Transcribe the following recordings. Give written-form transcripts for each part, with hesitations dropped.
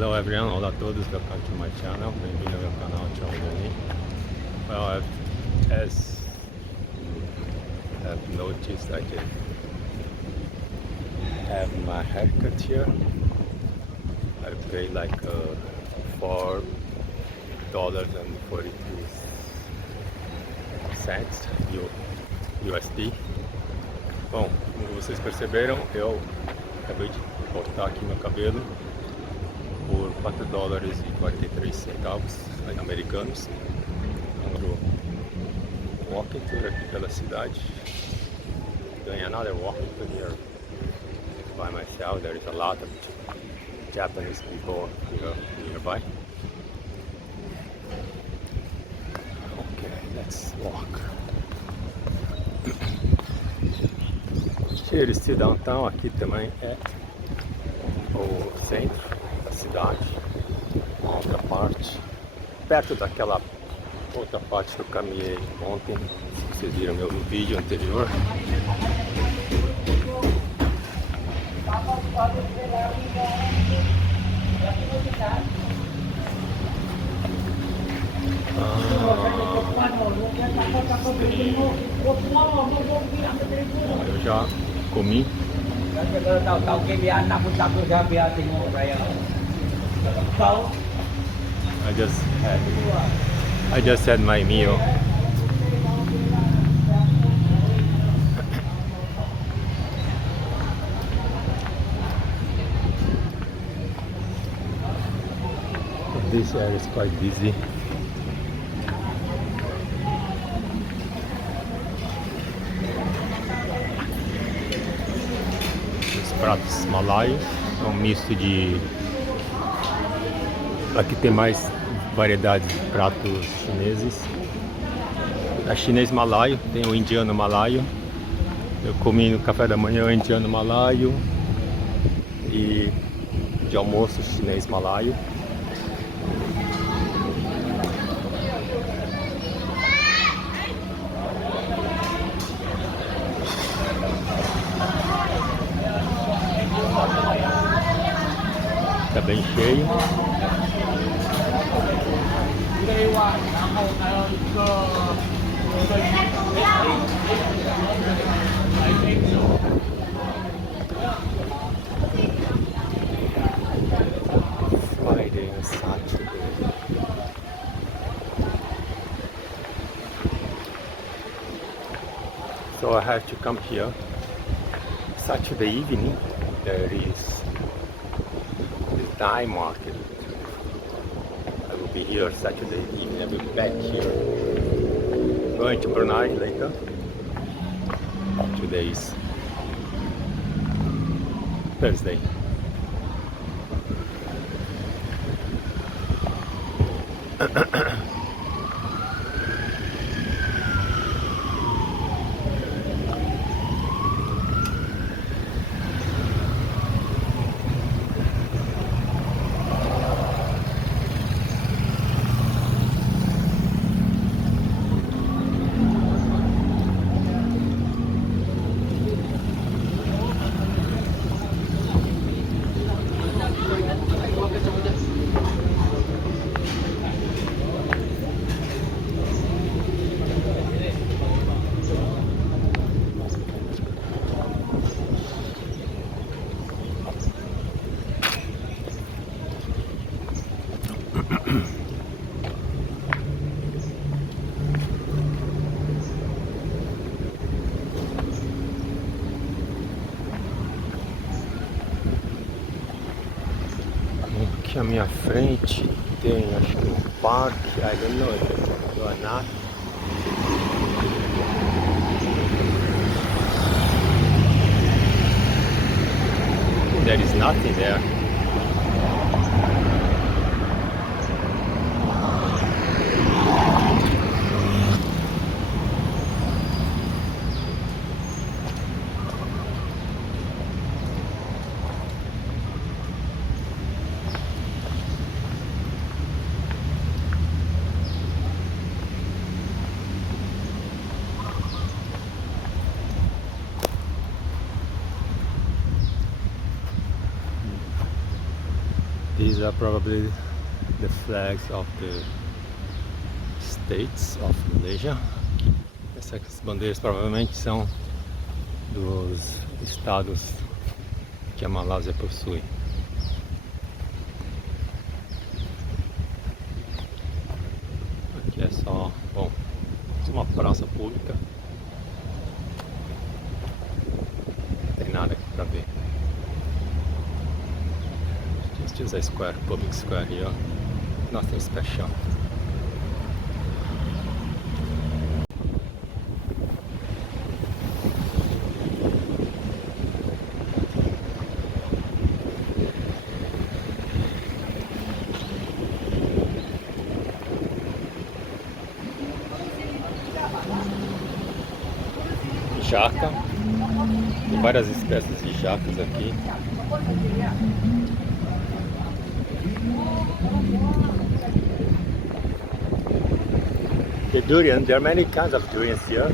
Hello everyone, olá a todos, welcome to my channel, bem-vindo ao meu canal, tchau Dani. Well, as you have noticed, I just have my haircut here. I pay like $4.42 USD. Bom, como vocês perceberam, eu acabei de cortar aqui meu cabelo por $4.43 americanos. Vou walking tour aqui pela cidade. Doing another walking tour here by myself. There is a lot of Japanese people here nearby. Okay, let's walk. Here is still downtown. Aqui também é o centro da cidade, uma outra parte, perto daquela outra parte que eu caminhei ontem, se vocês viram meu vídeo anterior. Eu já comi. I just had my meal. This area is quite busy. Os pratos malaios são um misto de... Aqui tem mais variedades de pratos chineses. É chinês malaio, tem o indiano malaio. Eu comi no café da manhã o indiano malaio e de almoço chinês malaio. Tá bem cheio. Friday and Saturday. So I have to come here Saturday evening. There is the Thai market. I will be here Saturday evening. I will be back here. Going to Brunei later. Today is Thursday. Aqui à minha frente tem, acho que um parque, I don't know if it's or not. There is nothing there. These are probably the flags of the states of Malaysia. Essas bandeiras provavelmente são dos estados que a Malásia possui. Aqui é só, bom, uma praça pública. Não tem nada aqui pra ver. Just a square, public square here. Nothing special. Jaca, tem várias espécies de jacas aqui. The durian, there are many kinds of durians here.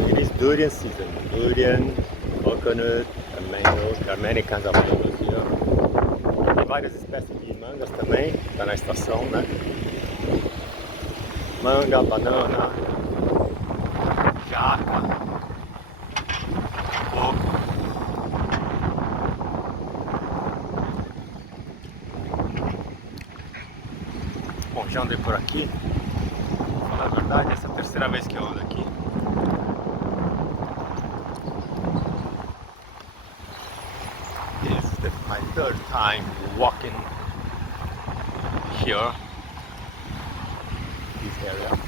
It is durian season. Durian, coconut, and mango. There are many kinds of mangoes here. Tem várias espécies de mangas também, tá na estação, né? Manga, banana, jaca, coco. Bom, já andei por aqui. Pra falar a verdade, essa é a terceira vez que eu ando aqui. This is my third time walking here, this area.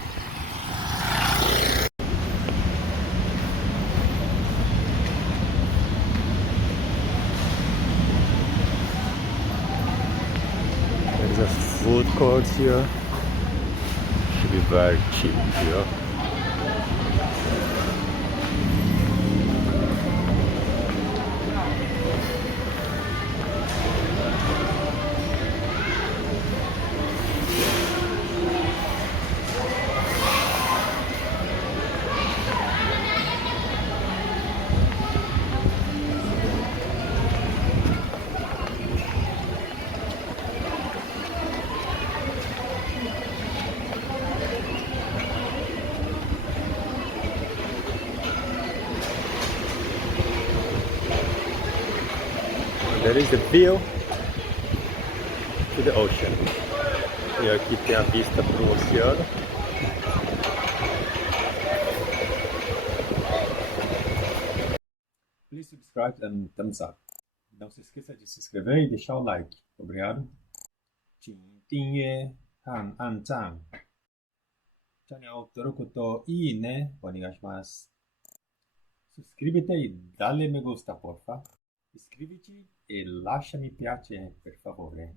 There's a food court here. Should be very cheap here. There is the view to the ocean. E aqui tem a vista para o oceano. Please subscribe and thumbs up. Não se esqueça de se inscrever e deixar o like. Obrigado. 请订阅和按赞。チャンネル登録といいねお願いします。Suscríbete y dale me gusta, porfa. Iscriviti e lasciami piace, per favore.